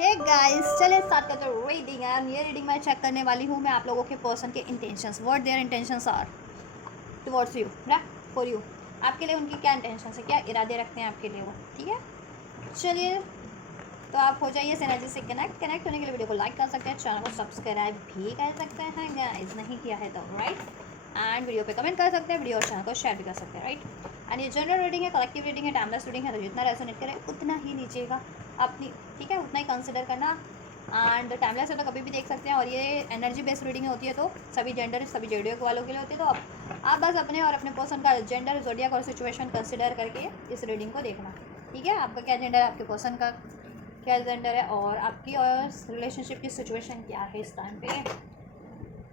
Hey guys, चलिए start करते हैं रीडिंग। एंड ये रीडिंग मैं चेक करने वाली हूँ मैं आप लोगों के पर्सन के intentions, what their intentions are towards you, right, for you. आपके लिए उनकी क्या इंटेंशन है, क्या इरादे रखते हैं आपके लिए वो, ठीक है। चलिए, तो आप हो जाइए इस एनर्जी से कनेक्ट होने के लिए वीडियो को लाइक कर सकते हैं, चैनल को सब्सक्राइब भी कर सकते हैं गाइस, नहीं किया है तो राइट। एंड वीडियो पे कमेंट कर सकते हैं, वीडियो और चैनल को शेयर भी कर सकते हैं, राइट। एंड ये जनरल रीडिंग है, कलेक्टिव रीडिंग है, टाइमलेस रीडिंग है, तो जितना रेजोनेट करे उतना ही लीजिएगा अपनी, ठीक है, उतना ही कंसिडर करना। एंड टाइमलेस है तो कभी भी देख सकते हैं, और ये एनर्जी बेस्ड रीडिंग होती है तो सभी जेंडर सभी जोडियक वालों के लिए होती है। तो आप बस अपने और अपने पर्सन का जेंडर, जोडियक और सिचुएशन कंसिडर करके इस रीडिंग को देखना, ठीक है। आपका क्या जेंडर है, आपके पर्सन का क्या जेंडर है, और आपकी और रिलेशनशिप की सिचुएशन क्या है इस टाइम पे।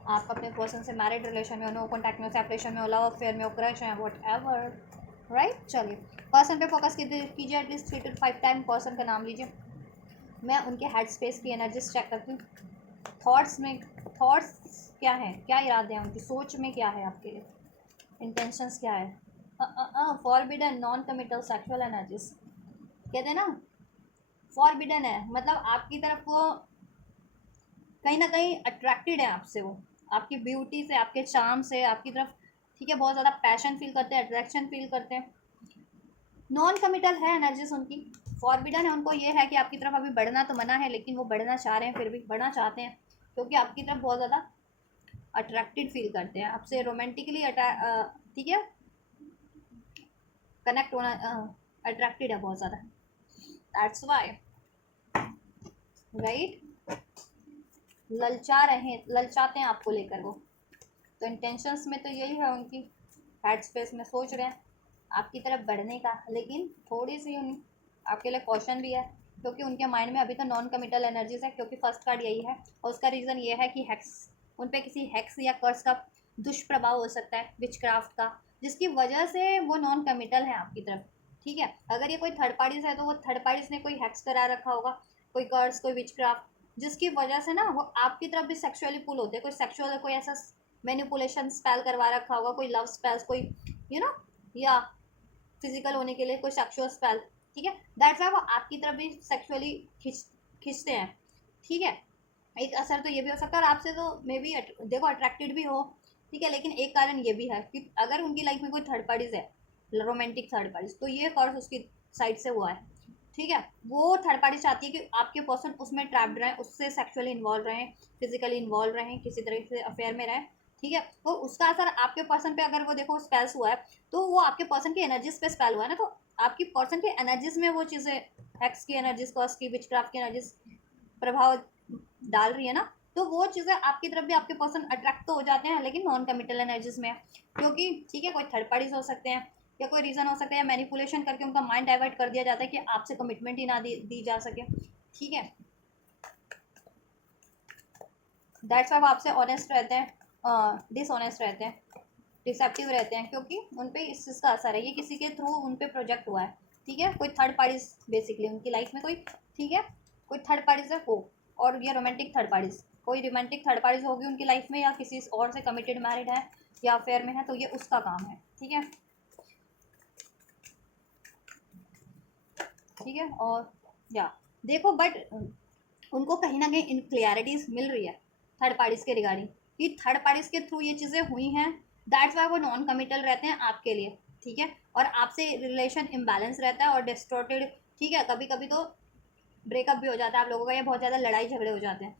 आप अपने पर्सन से मैरिड रिलेशन में हो, नो कॉन्टैक्ट में हो, सेपरेशन में हो, लव अफेयर में हो, क्रश है, वॉट एवर, राइट। चलिए, पर्सन पे फोकस कीजिए, एटलीस्ट 3 to 5 टाइम पर्सन का नाम लीजिए। मैं उनके हेड स्पेस की एनर्जीज चेक करती हूँ। थॉट्स क्या है, क्या इरादे हैं उनकी, सोच में क्या है आपके लिए, इंटेंशंस क्या है। Forbidden non committal sexual energies कहते हैं ना, फॉरबिडन है मतलब आपकी तरफ वो कहीं ना कहीं अट्रैक्टेड है आपसे, वो आपकी ब्यूटी से, आपके चार्म से, आपकी तरफ, ठीक है, बहुत ज़्यादा पैशन फील करते हैं, अट्रैक्शन फील करते हैं। नॉन कमिटल है एनर्जीज उनकी, फॉरबिडन है, उनको ये है कि आपकी तरफ अभी बढ़ना तो मना है, लेकिन वो बढ़ना चाह रहे हैं, फिर भी बढ़ना चाहते हैं क्योंकि आपकी तरफ बहुत ज़्यादा अट्रैक्टेड फील करते हैं, आपसे रोमांटिकली ठीक है, कनेक्ट होना, अट्रैक्टेड है बहुत ज़्यादा, दैट्स वाई, राइट। ललचाते हैं आपको लेकर वो। तो इंटेंशंस में तो यही है उनकी, हेड स्पेस में सोच रहे हैं आपकी तरफ बढ़ने का, लेकिन थोड़ी सी उन आपके लिए कॉशन भी है क्योंकि उनके माइंड में अभी तो नॉन कमिटल एनर्जीज है, क्योंकि फर्स्ट कार्ड यही है, और उसका रीज़न ये है कि हैक्स, उन पे किसी हैक्स या कर्स का दुष्प्रभाव हो सकता है, विचक्राफ्ट का, जिसकी वजह से वो नॉन कमिटल है आपकी तरफ, ठीक है। अगर ये कोई थर्ड पार्टीज है तो वो थर्ड पार्टीज ने कोई हैक्स करा रखा होगा, कोई कर्स, कोई विचक्राफ्ट, जिसकी वजह से ना वो आपकी तरफ भी सेक्सुअली पुल होते हैं, कोई सेक्सुअल, कोई ऐसा मैनिपुलेशन स्पेल करवा रखा होगा, कोई लव स्पेल्स, कोई यू नो, या फिजिकल होने के लिए कोई सेक्सुअल स्पेल, ठीक है। दैट्स वाई वो आपकी तरफ भी सेक्सुअली खींचते हैं, ठीक है। एक असर तो ये भी हो सकता है, और आपसे तो मे बी देखो अट्रैक्टेड भी हो, ठीक है, लेकिन एक कारण ये भी है कि अगर उनकी लाइफ में कोई थर्ड पार्टीज है, रोमांटिक थर्ड पार्टीज, तो ये कर्ज उसकी साइड से हुआ है, ठीक है। वो थर्ड पार्टी चाहती है कि आपके पर्सन उसमें ट्रैप्ड रहें, उससे सेक्सुअली इन्वॉल्व रहें, फिजिकली इन्वॉल्व रहें, किसी तरह से अफेयर में रहें, ठीक है। तो उसका असर आपके पर्सन पे अगर वो देखो स्पेल्स हुआ है, तो वो आपके पर्सन की एनर्जीज पे स्पेल हुआ है ना, तो आपकी पर्सन की एनर्जीज में वो चीज़ें, हेक्स की एनर्जीज, कॉस की, विचक्राफ्ट की एनर्जीज प्रभाव डाल रही है ना, तो वो चीज़ें आपकी तरफ भी आपके पर्सन अट्रैक्ट तो हो जाते हैं, लेकिन नॉन कमिटल एनर्जीज में है, क्योंकि ठीक है, कोई थर्ड पार्टीज हो सकते हैं, या कोई रीज़न हो सकता है, या मैनिपुलेशन करके उनका माइंड डाइवर्ट कर दिया जाता है कि आपसे कमिटमेंट ही ना दी जा सके, ठीक है। दैट्स वाई आपसे ऑनेस्ट रहते हैं, डिसऑनेस्ट रहते हैं, डिसेप्टिव रहते हैं, क्योंकि उन पर इस चीज़ का असर है, ये किसी के थ्रू उन पर प्रोजेक्ट हुआ है, ठीक है। कोई थर्ड पार्टीज बेसिकली उनकी लाइफ में कोई, ठीक है, कोई थर्ड पार्टीज है हो, और ये रोमांटिक थर्ड पार्टीज, कोई रोमांटिक थर्ड पार्टीज होगी उनकी लाइफ में, या किसी और से कमिटेड मैरिड है या अफेयर में है, तो ये उसका काम है, ठीक है, ठीक है। और या देखो, बट उनको कहीं ना कहीं इन क्लियरिटीज मिल रही है थर्ड पार्टीज के रिगार्डिंग, कि थर्ड पार्टीज के थ्रू ये चीज़ें हुई हैं, दैट्स वाई वो नॉन कमिटल रहते हैं आपके लिए, ठीक है, और आपसे रिलेशन इम्बैलेंस रहता है और डिस्टॉर्टेड, ठीक है, कभी कभी तो ब्रेकअप भी हो जाता है आप लोगों का, या बहुत ज़्यादा लड़ाई झगड़े हो जाते हैं,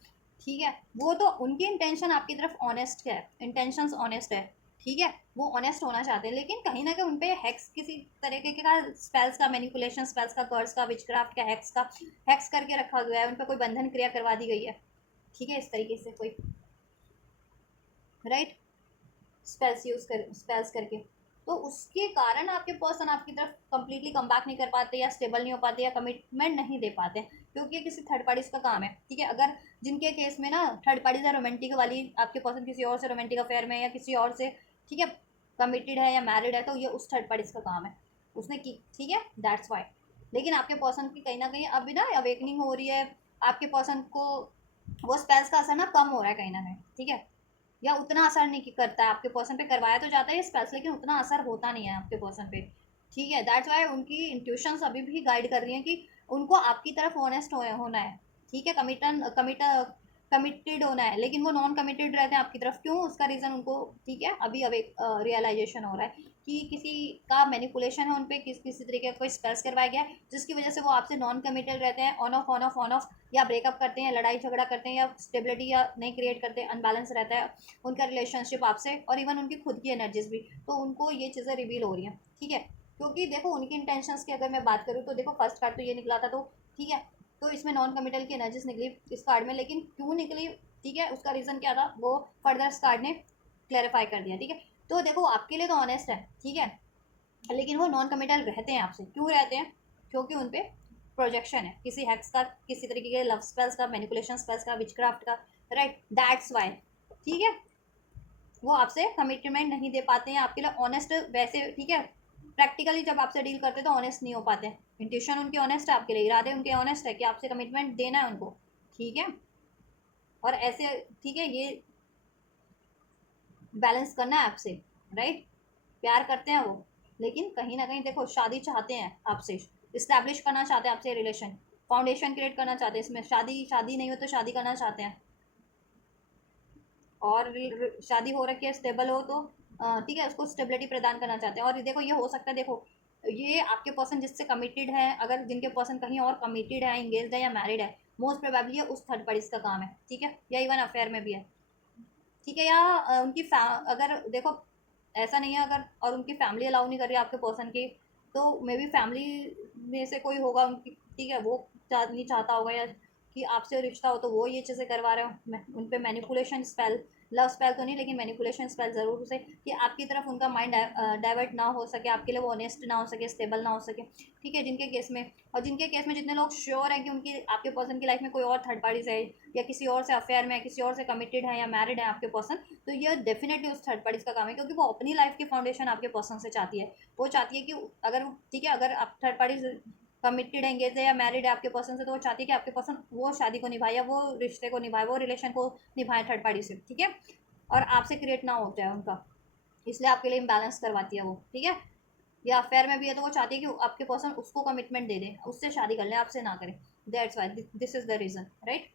ठीक है। वो तो उनकी इंटेंशन आपकी तरफ ऑनेस्ट है, इंटेंशंस ऑनेस्ट है, ठीक है, वो ऑनेस्ट होना चाहते हैं, लेकिन कहीं ना कहीं उन पर हैक्स, किसी तरीके का स्पेल्स का, मैनिपुलेशन स्पेल्स का, कर्स का, विचक्राफ्ट का, हैक्स करके रखा गया है, उन पर कोई बंधन क्रिया करवा दी गई है, ठीक है, इस तरीके से कोई, राइट, स्पेल्स करके, तो उसके कारण आपके पर्सन आपकी तरफ कंप्लीटली कम बैक नहीं कर पाते, या स्टेबल नहीं हो पाते, या कमिटमेंट नहीं दे पाते, क्योंकि ये किसी थर्ड पार्टीज का काम है, ठीक है। अगर जिनके केस में ना थर्ड पार्टीज है, रोमांटिक वाली, आपके पर्सन किसी और से रोमांटिक अफेयर में, या किसी और से, ठीक है, कमिटेड है या मैरिड है, तो ये उस थर्ड पार्टीज का काम है, उसने की, ठीक है, दैट्स वाई। लेकिन आपके पर्सन की कहीं ना कहीं अभी ना अवेकनिंग हो रही है, आपके पर्सन को वो स्पेल्स का असर ना कम हो रहा है कहीं ना कहीं, ठीक है, या उतना असर नहीं करता है आपके पर्सन पे, करवाया तो जाता है स्पेल्स, लेकिन उतना असर होता नहीं है आपके पर्सन पे, ठीक है। दैट्स वाई उनकी इंट्यूशंस अभी भी गाइड कर रही हैं कि उनको आपकी तरफ ऑनेस्ट होना है, ठीक है, कमिटेड होना है, लेकिन वो नॉन कमिटेड रहते हैं आपकी तरफ। क्यों? उसका रीज़न उनको, ठीक है, अभी अब एक रियलाइजेशन हो रहा है कि किसी का मैनिपुलेशन है उन पे, किसी तरीके का कोई स्पेस करवाया गया है, जिसकी वजह से वो आपसे नॉन कमिटेड रहते हैं, on off on off on off, या ब्रेकअप करते हैं, लड़ाई झगड़ा करते हैं, या स्टेबिलिटी या नहीं क्रिएट करते, अनबैलेंस रहता है उनका रिलेशनशिप आपसे, और इवन उनकी खुद की एनर्जीज भी। तो उनको ये चीज़ें रिवील हो रही हैं, ठीक है, क्योंकि देखो उनकी इंटेंशंस की अगर मैं बात करूँ तो देखो फर्स्ट कार्ड तो ये निकला था, तो ठीक है, तो इसमें नॉन कमिटल की एनर्जीज निकली इस कार्ड में, लेकिन क्यों निकली, ठीक है, उसका रीज़न क्या था वो फर्दर इस कार्ड ने क्लैरिफाई कर दिया, ठीक है। तो देखो आपके लिए तो ऑनेस्ट है, ठीक है, लेकिन वो नॉन कमिटल रहते हैं आपसे। क्यों रहते हैं? क्योंकि उन पर प्रोजेक्शन है किसी हैक्स का, किसी तरीके के लव स्पेल्स का, मैनिपुलेशन स्पेल्स का, विचक्राफ्ट का, राइट, दैट्स वाई, ठीक है, वो आपसे कमिटमेंट नहीं दे पाते हैं आपके लिए ऑनेस्ट वैसे, ठीक है, प्रैक्टिकली जब आपसे डील करते हैं तो ऑनेस्ट नहीं हो पाते हैं। इंट्यूशन उनकी ऑनेस्ट है आपके लिए, इरादे उनके ऑनेस्ट है कि आपसे कमिटमेंट देना है उनको, ठीक है, और ऐसे, ठीक है, ये बैलेंस करना है आपसे, राइट, प्यार करते हैं वो, लेकिन कहीं ना कहीं देखो शादी चाहते हैं आपसे, इस्टेब्लिश करना चाहते हैं आपसे रिलेशन, फाउंडेशन क्रिएट करना चाहते हैं, इसमें शादी शादी नहीं हो तो शादी करना चाहते हैं, और शादी हो रखी है, स्टेबल हो तो ठीक है, उसको स्टेबिलिटी प्रदान करना चाहते हैं। और देखो ये हो सकता है, देखो ये आपके पर्सन जिससे कमिटेड है, अगर जिनके पर्सन कहीं और कमिटेड है, इंगेज्ड है या मैरिड है, मोस्ट प्रोबेबली है उस थर्ड पार्टी का काम है, ठीक है, या इवन अफेयर में भी है, ठीक है, या उनकी अगर देखो ऐसा नहीं है, अगर और उनकी फैमिली अलाउ नहीं कर रही आपके पर्सन की, तो मे बी फैमिली में से कोई होगा उनकी, ठीक है, वो नहीं चाहता होगा, या कि आपसे रिश्ता हो तो वो ये चीज़ें करवा रहे हो, उन पे मैनिपुलेशन स्पेल, लव स्पेल तो नहीं लेकिन मैनिपुलेशन स्पेल ज़रूर उसे, कि आपकी तरफ उनका माइंड डाइवर्ट ना हो सके, आपके लिए वो ऑनेस्ट ना हो सके, स्टेबल ना हो सके, ठीक है, जिनके केस में, और जिनके केस में जितने लोग श्योर हैं कि उनकी आपके पर्सन की लाइफ में कोई और थर्ड पार्टीज है, या किसी और से अफेयर में है, किसी और से कमिटेड है या मैरिड है आपके पर्सन, तो ये डेफिनेटली उस थर्ड पार्टीज का काम है, क्योंकि वो अपनी लाइफ की फाउंडेशन आपके पर्सन से चाहती है। वो चाहती है कि अगर, ठीक है, अगर आप थर्ड पार्टीज कमिटेड एंगेज है या मैरिड है आपके पर्सन से, तो वो चाहती है कि आपके पर्सन वो शादी को निभाए, या वो रिश्ते को निभाए, वो रिलेशन को निभाए थर्ड पार्टी से, ठीक है, और आपसे क्रिएट ना होता है उनका, इसलिए आपके लिए इम्बैलेंस करवाती है वो, ठीक है, या अफेयर में भी है तो वो चाहती है कि आपके पर्सन उसको कमिटमेंट दे दे, उससे शादी कर ले, आपसे ना करें, that's why this is the reason, right.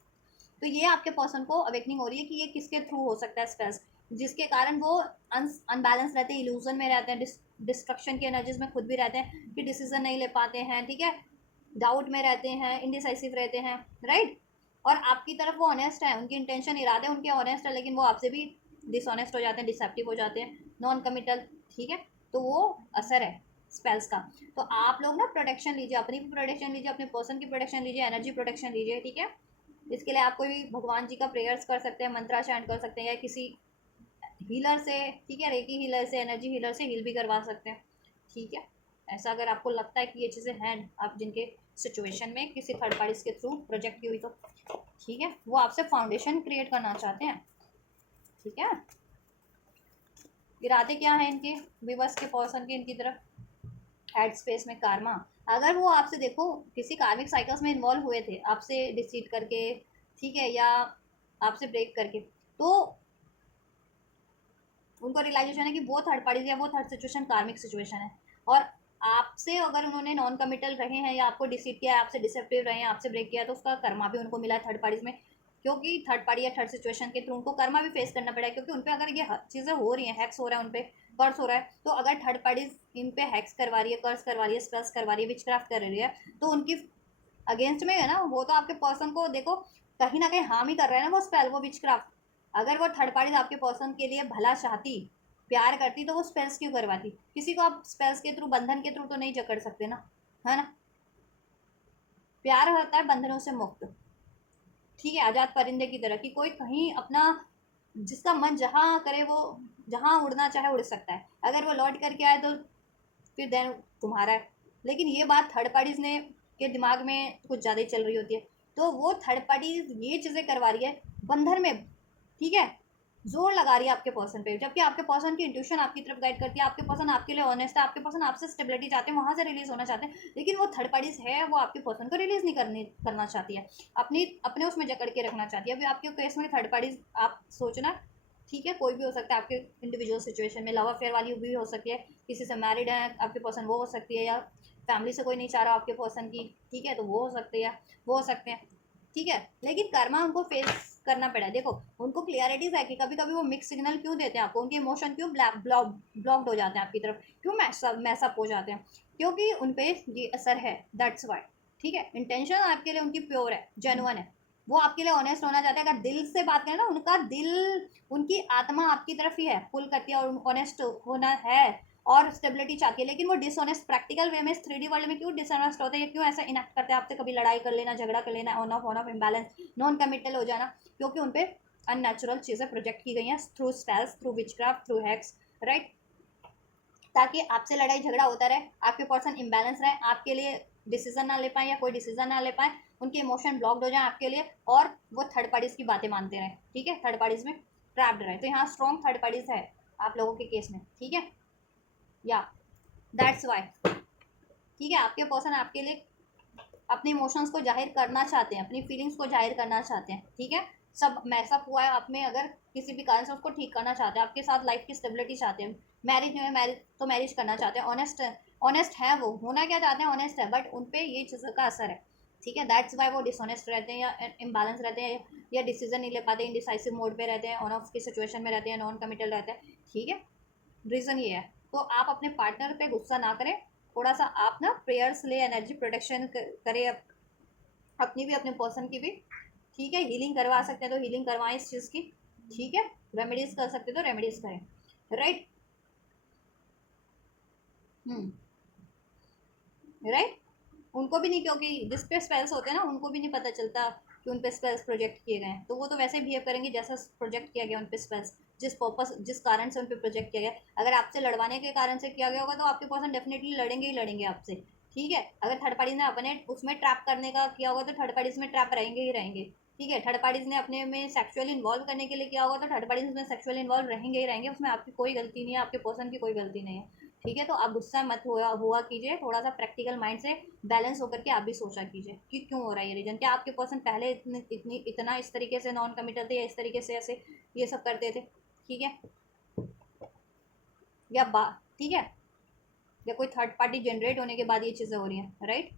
तो ये आपके पर्सन को अवेकनिंग हो रही है कि ये किसके थ्रू हो सकता है स्पेस, जिसके कारण वो अनबैलेंस रहते हैं, इल्यूजन में रहते हैं, डिस्ट्रक्शन की एनर्जीज में खुद भी रहते हैं, कि डिसीजन नहीं ले पाते हैं, ठीक है, डाउट में रहते हैं, इनडिसाइसिव रहते हैं, राइट, और आपकी तरफ वो ऑनेस्ट है, उनकी इंटेंशन इरादे उनके ऑनेस्ट है, लेकिन वो आपसे भी डिसऑनेस्ट हो जाते हैं, डिसेप्टिव हो जाते हैं, नॉन कमिटल, ठीक है, तो वो असर है स्पेल्स का। तो आप लोग ना प्रोटेक्शन लीजिए, अपनी भी प्रोटेक्शन लीजिए, अपने पर्सन की प्रोटेक्शन लीजिए, एनर्जी प्रोटेक्शन लीजिए, ठीक है, इसके लिए आप कोई भगवान जी का प्रेयर्स कर सकते हैं, मंत्रा चैंट कर सकते हैं, या किसी हीलर से, ठीक है, रेकी हीलर से, एनर्जी हीलर से हील भी करवा सकते हैं, ठीक है। ऐसा अगर आपको लगता है कि ये चीज़ें हैं आप जिनके सिचुएशन में किसी थर्ड पार्टीज के थ्रू प्रोजेक्ट की हुई, तो ठीक है, वो आपसे फाउंडेशन क्रिएट करना चाहते हैं, ठीक है। इरादे क्या है इनके विवश के पर्सन के, इनकी तरफ हेड स्पेस में कारमा, अगर वो आपसे देखो किसी कार्मिक साइकिल्स में इन्वॉल्व हुए थे, आपसे डिसीट करके, ठीक है, या आपसे ब्रेक करके, तो उनको रियलाइजेशन है कि वो थर्ड पार्टी या वो थर्ड सिचुएशन कार्मिक सिचुएशन है, और आपसे अगर उन्होंने नॉन कमिटल रहे हैं, या आपको डिसीट किया है, आपसे डिसेप्टिव रहे हैं, आपसे ब्रेक किया है, तो उसका कर्मा भी उनको मिला है थर्ड पार्टीज में, क्योंकि थर्ड पार्टी या थर्ड सिचुएशन के थ्रू उनको कर्मा भी फेस करना पड़ा है, क्योंकि उन पर अगर ये चीज़ें हो रही हैं, हैक्स हो रहा है उन पर, कर्स हो रहा है, तो अगर थर्ड पार्टीज इन पे हैक्स करवा रही है, कर्स करवा रही है, स्पेल्स करवा रही है, विचक्राफ्ट कर रही है, तो उनकी अगेंस्ट में है ना, वो तो आपके पर्सन को देखो कहीं ना कहीं हार्म ही कर रहा है ना वो स्पेल, वो विचक्राफ्ट। अगर वो थर्ड पार्टी आपके पर्सन के लिए भला चाहती, प्यार करती, तो वो स्पेल्स क्यों करवाती? किसी को आप स्पेल्स के थ्रू, बंधन के थ्रू तो नहीं जकड़ सकते ना, है ना। प्यार होता है बंधनों से मुक्त, ठीक है, आज़ाद परिंदे की तरह, कि कोई कहीं अपना, जिसका मन जहाँ करे वो जहाँ उड़ना चाहे उड़ सकता है, अगर वो लौट करके आए तो फिर देन तुम्हारा है। लेकिन ये बात थर्ड पार्टीज ने के दिमाग में कुछ ज़्यादा ही चल रही होती है, तो वो थर्ड पार्टीज ये चीज़ें करवा रही है बंधन में, ठीक है, जोर लगा रही है आपके पर्सन पे, जबकि आपके पर्सन की इंट्यूशन आपकी तरफ गाइड करती है, आपके पर्सन आपके लिए ऑनेस्ट है, आपके पर्सन आपसे स्टेबिलिटी चाहते हैं, वहाँ से रिलीज होना चाहते हैं, लेकिन वो थर्ड पार्टीज है वो आपके पर्सन को रिलीज नहीं करना चाहती है, अपने उसमें जकड़ के रखना चाहती है। अभी आपके केस में थर्ड पार्टीज आप सोचना, ठीक है, कोई भी हो सकता है आपके इंडिविजुअल सिचुएशन में, लव अफेयर वाली भी हो सकती है, किसी से मैरिड है आपके पर्सन वो हो सकती है, या फैमिली से कोई नहीं चाह रहा आपके पर्सन की, ठीक है, तो वो हो सकती है, वो हो सकते हैं, ठीक है, लेकिन कर्मा उनको फेस करना पड़ा। देखो उनको क्लियरिटीज है कि कभी कभी वो मिक्स सिग्नल क्यों देते हैं आपको, उनके इमोशन क्यों ब्लॉक्ड हो जाते हैं आपकी तरफ, क्यों मैसअप हो जाते हैं, क्योंकि उन पे ये असर है, दैट्स वाई। ठीक है, इंटेंशन आपके लिए उनकी प्योर है, जेन्युइन है, वो आपके लिए ऑनेस्ट होना चाहते हैं। अगर दिल से बात करें ना, उनका दिल, उनकी आत्मा आपकी तरफ ही है, पुल करती है, और ऑनेस्ट होना है और स्टेबिलिटी चाहती है। लेकिन वो डिसऑनेस्ट प्रैक्टिकल वे में 3D वर्ल्ड में क्यों डिसऑनेस्ट होते हैं, क्यों ऐसा इनएक्ट करते हैं आपसे, कभी लड़ाई कर लेना, झगड़ा कर लेना, on off imbalance, non committal हो जाना, क्योंकि उन पर अननेचुरल चीज़ें प्रोजेक्ट की गई हैं through spells, through witchcraft, through hacks, right, ताकि आपसे लड़ाई झगड़ा होता रहे, आपके पर्सन इम्बैलेंस रहे, आपके लिए डिसीजन ना ले पाए या कोई डिसीजन ना ले पाए, उनके इमोशन ब्लॉक्ड हो जाए आपके लिए, और वो थर्ड पार्टीज की बातें मानते रहे। ठीक है, थर्ड पार्टीज में ट्रैप्ड रहे। तो यहाँ स्ट्रॉन्ग थर्ड पार्टीज है आप लोगों के केस में। ठीक है, या दैट्स वाई। ठीक है, आपके पर्सन आपके लिए अपने इमोशंस को जाहिर करना चाहते हैं, अपनी फीलिंग्स को जाहिर करना चाहते हैं। ठीक है, सब मैसअप हुआ है आप में, अगर किसी भी कारण से उसको ठीक करना चाहते हैं, आपके साथ लाइफ की स्टेबिलिटी चाहते हैं, मैरिज नहीं है, मैरिज तो मैरिज करना चाहते हैं, ऑनेस्ट ऑनेस्ट है, वो होना क्या चाहते हैं, ऑनेस्ट है, बट उन पर ये चीज़ का असर है। ठीक है, दैट्स वाई वो डिसऑनेस्ट रहते हैं या इम्बैलेंस रहते हैं, या डिसीजन नहीं ले पाते, इनडिसाइसिव मोड पे रहते हैं, ऑन ऑफ की सिचुएशन में रहते हैं, नॉन कमिटल रहते हैं। ठीक है, रीज़न ये है। तो आप अपने पार्टनर पे गुस्सा ना करें, थोड़ा सा आप ना प्रेयर्स ले, एनर्जी प्रोटेक्शन करें अपनी भी, अपने पर्सन की भी। ठीक है, हीलिंग करवा सकते हैं तो हीलिंग करवाएं इस चीज़ की। ठीक है, रेमेडीज कर सकते तो रेमेडीज करें, राइट। राइट, उनको भी नहीं, क्योंकि जिस पे स्पेल्स होते हैं ना, उनको भी नहीं पता चलता कि उन पे स्पेल्स प्रोजेक्ट किए गए हैं, तो वो तो वैसे ही बिहेव करेंगे जैसा प्रोजेक्ट किया गया उन पे स्पेल्स, जिस पर्पस, जिस कारण से उन पे प्रोजेक्ट किया गया। अगर आपसे लड़वाने के कारण से किया गया होगा तो आपके पर्सन डेफिनेटली लड़ेंगे ही लड़ेंगे आपसे। ठीक है, अगर थर्ड पार्टी ने अपने उसमें ट्रैप करने का किया होगा तो थर्ड पार्टीज में ट्रैप रहेंगे ही रहेंगे। ठीक है, थर्ड पार्टीज ने अपने में सेक्सुअली इन्वॉल्व करने के लिए किया होगा तो थर्ड पार्टीज में सेक्सुअली इन्वॉल्व रहेंगे ही रहेंगे, उसमें आपकी कोई गलती नहीं है, आपके पर्सन की कोई गलती नहीं है। ठीक है, तो आप गुस्सा मत हुआ कीजिए, थोड़ा सा प्रैक्टिकल माइंड से बैलेंस होकर के आप भी सोचा कीजिए कि क्यों हो रहा है ये रीजन, क्या आपके पर्सन पहले इतना इस तरीके से नॉन कमिटल थे, या इस तरीके से ऐसे ये सब करते थे। ठीक है, या ठीक है, या कोई थर्ड पार्टी जनरेट होने के बाद ये चीज़ें हो रही हैं, राइट।